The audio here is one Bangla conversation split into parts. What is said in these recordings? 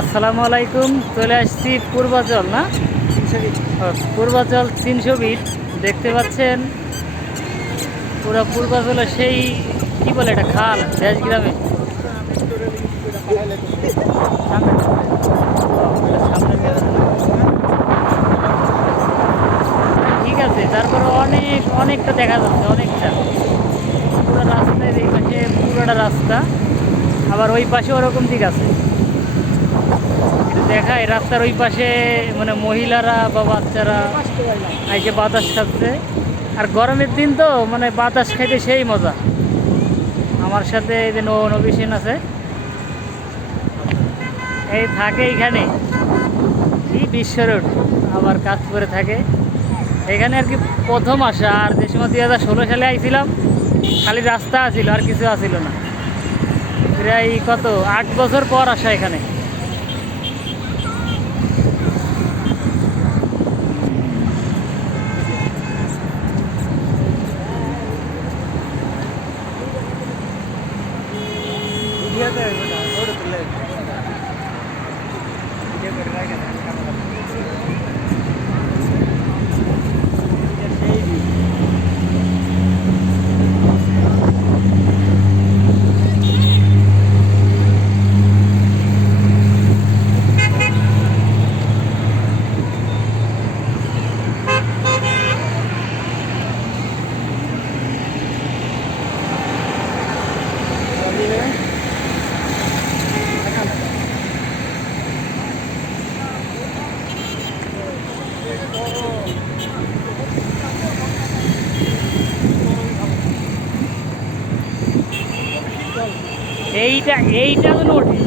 আসসালামু আলাইকুম। চলে আসছি পূর্বাচল না, পূর্বাচল 300 ফিট দেখতে পাচ্ছেন। পুরো পূর্বাচলে সেই কি বলে এটা খাল দেশ গ্রামে ঠিক আছে। তারপরে অনেকটা দেখা যাচ্ছে, অনেকটা পুরো রাস্তায় এই পাশে পুরোটা রাস্তা, আবার ওই পাশে ওরকম দিক আছে। দেখায় রাস্তার ওই পাশে মানে মহিলারা বা বাচ্চারা এসে বাতাস খাচ্ছে। আর গরমের দিন তো মানে বাতাস খাইতে সেই মজা। আমার সাথে এই যে নবীন আছে, এই থাকে এইখানে কি বিশ্ব রোড, আবার কাজ করে থাকে এখানে আর কি। প্রথম আসা, আর যে সময় 2016 সালে আইছিলাম খালি রাস্তা আছিল আর কিছু আসিল না। প্রায় কত 8 বছর পর আসা এখানে। এইটা এইটা হলো ওঠে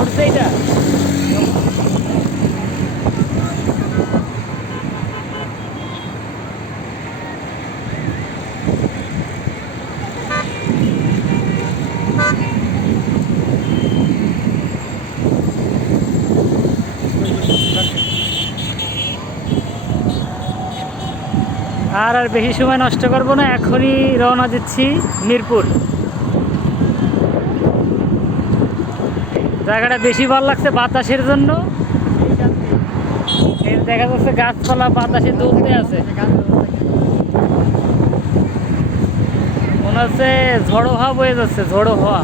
উঠছে এইটা। আর বেশি সময় নষ্ট করবো না, এখনই রওনা দিচ্ছি মিরপুর। জায়গাটা বেশি ভালো লাগছে বাতাসের জন্য। এই দেখা যাচ্ছে গাছপালা বাতাসে দুলতে আছে, মনে হচ্ছে ঝড়ো হাওয়া বয়ে যাচ্ছে, ঝড়ো হাওয়া।